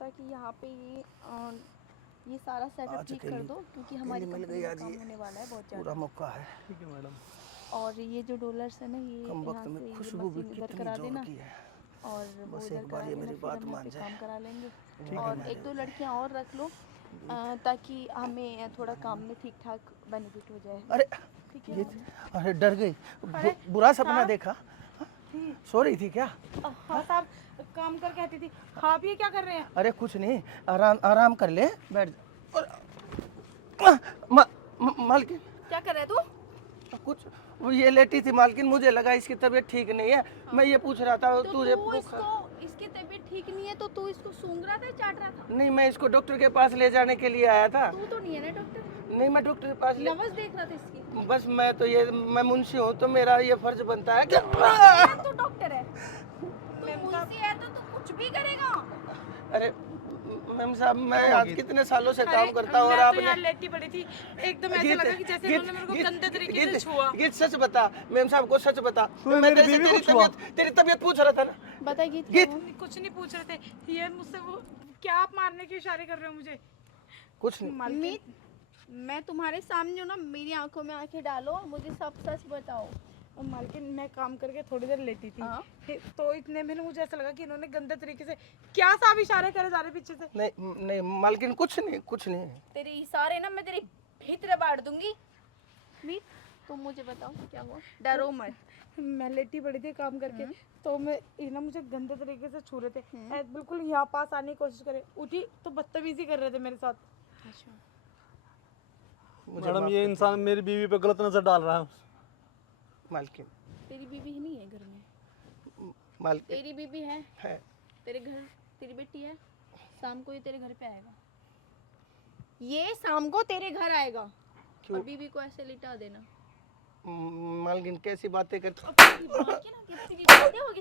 था कि यहाँ पे ये सारा सेटअप ठीक कर दो क्योंकि हमारी कंपनी में काम होने वाला है बहुत ज़्यादा। पूरा मौका है। ठीक है मैडम। और ये जो डॉलर्स है ना, ये कम वक्त यहाँ में से ये खुशबू भी मशीन इधर कितनी करा जोर देना की है। और वो बस इधर एक बार करा ये देना, मेरी फिर बात हम यहाँ मान पे जाए। काम करा लेंगे। ठीक और है एक दो लड़कियाँ और रख लो ताकि हमें थोड़ा काम में ठीक ठाक बेनिफिट हो जाए। अरे ठीक ये है। अरे डर गई। बुरा सपना साहब। देखा? सो रही थी क्या? हाँ साहब, काम कर कहती थी। हाँ भी क्या कर रहे हैं? अरे कुछ नहीं, आराम आराम कर ले, बैठ जा। मालकिन क्या कर रहे तू? कुछ वो ये लेटी थी मालकिन, मुझे लगा इसकी तबीयत ठीक नहीं है। मैं ये पूछ रहा था तो तुझे तू इसकी तबीयत ठीक नहीं है तो तू इसको सूंघ रहा था, चाट रहा था? नहीं, मैं इसको डॉक्टर के पास ले जाने के लिए आया था। तू तो नहीं है ना डॉक्टर? नहीं, मैं डॉक्टर के पास नवस देख रहा था इसकी। बस मैं मुंशी हूँ तो मेरा ये फर्ज बनता है कि तू डॉक्टर है, तू मुंशी है तो तू कुछ भी करेगा। अरे मैम साहब, मैं आज कितने सालों से काम करता हूँ और मैं तो आपने यहाँ लेटी पड़ी थी, एकदम ऐसा लगा कि जैसे इन्होंने मेरे को गंदे तरीके से छुआ। गीत सच बता, मैम साहब को सच बता। मैं मेरी तेरे से बीवी को तेरी तबीयत पूछ रहा था ना। बता गीत गीत कुछ नहीं पूछ रहे थे, ये मुझसे वो क्या आप मारने के इशारे कर रहे हो मुझे? कुछ नहीं। मीत, मैं तुम्हारे सामने हूँ ना, मेरी आंखों में आंखें डालो और मुझे सब सच बताओ। और मालकिन मैं काम करके थोड़ी देर लेटी थी, हाँ। तो इतने में मुझे ऐसा लगा कि इन्होंने गंदे तरीके से क्या साहब इशारे करे जा रहे पीछे से। नहीं मालकिन, कुछ नहीं। तेरे इशारे ना मैं तेरी भीतर बांट दूंगी। मीत, तुम मुझे बताओ क्या हुआ, डरो मत। मैं लेटी पड़ी थी काम करके, तो मैं ये ना मुझे गंदे तरीके से छू रहे थे, बिल्कुल यहाँ पास आने की कोशिश करे, उठी तो बदतमीजी कर रहे थे मेरे साथ। अच्छा, मैडम ये इंसान मेरी बीवी पे गलत नजर डाल रहा है। मालकिन तेरी बीबी ही नहीं है घर में? मालकिन तेरी बीबी है है। तेरे घर, तेरी बेटी है। शाम को ये तेरे घर पे आएगा, ये शाम को तेरे घर आएगा। और बीबी को ऐसे लिटा देना। मालकिन कैसी बातें करते हो?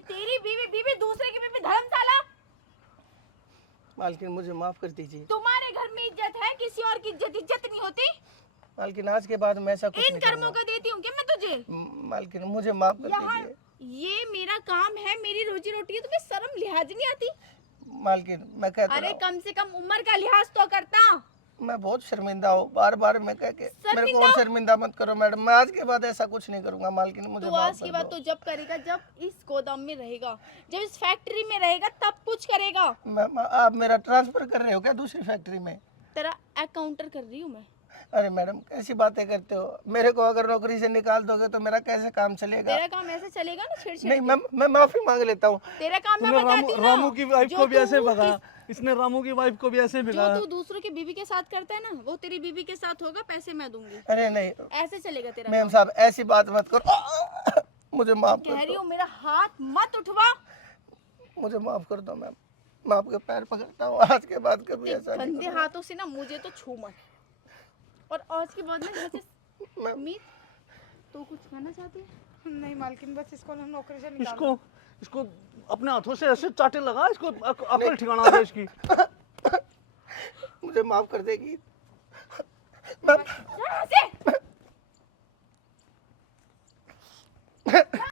तेरी बीबी दूसरे की बीबी धर्मशाला। मालकिन मुझे माफ कर दीजिए। तुम्हारे घर में इज्जत है, किसी और की इज्जत नहीं होती। मालकिन आज के बाद मैं ऐसा कुछ इन नहीं कर्मों का देती हूँ क्या मैं तुझे? मालकिन मुझे माफ कर यहाँ दीजिए। ये मेरा काम है, मेरी रोजी रोटी है, तुम्हें शर्म लिहाज नहीं आती? मालकिन मैं कहता अरे हूँ, कम से कम उम्र का लिहाज तो करता। मैं बहुत शर्मिंदा हूँ, बार मैं कह के मेरे को और शर्मिंदा मत करो मैडम। मैं आज के बाद ऐसा कुछ नहीं करूँगा मालकिन, मुझे तू माफ आज की कर बात दो। तो जब करेगा जब इस गोदाम में रहेगा, जब इस फैक्ट्री में रहेगा तब कुछ करेगा। आप मेरा ट्रांसफर कर रहे हो क्या दूसरी फैक्ट्री में? तेरा अकाउंटर कर रही हूँ मैं। अरे मैडम कैसी बातें करते हो? मेरे को अगर नौकरी से निकाल दोगे तो मेरा कैसे काम चलेगा? तेरा काम ऐसे चलेगा ना, छेड़ नहीं, मैं माफी मांग लेता हूँ। तेरा काम मैं तूने बताती हूँ ना। रामू की वाइफ जो को भी तू ऐसे भगाया, इसने रामू की वाइफ को भी ऐसे जो भगाया। तू दूसरों की बीवी के साथ करता है ना, वो तेरी बीवी के साथ होगा, पैसे मैं दूंगी। अरे नहीं ऐसे चलेगा तेरा मैम साहब, ऐसी बात मत करो। मुझे माफ कह कर रही दो। हूँ, मेरा हाथ मत उठवा। मुझे माफ कर दो मैम, मैं आपके पैर पकड़ता हूँ। आज के बाद कभी ऐसा नहीं गंदे हाथों से ना मुझे तो छू मत। और आज के बाद में घर से करूँगा। मीत, तो कुछ कहना चाहती है? नहीं मालकिन, बस इसको हम नौकरी से निकाल इसको अपने हाथों से ऐसे चाटे लगा, इसको अकल ठिकाना दे इसकी। मुझे माफ कर देगी? यहाँ से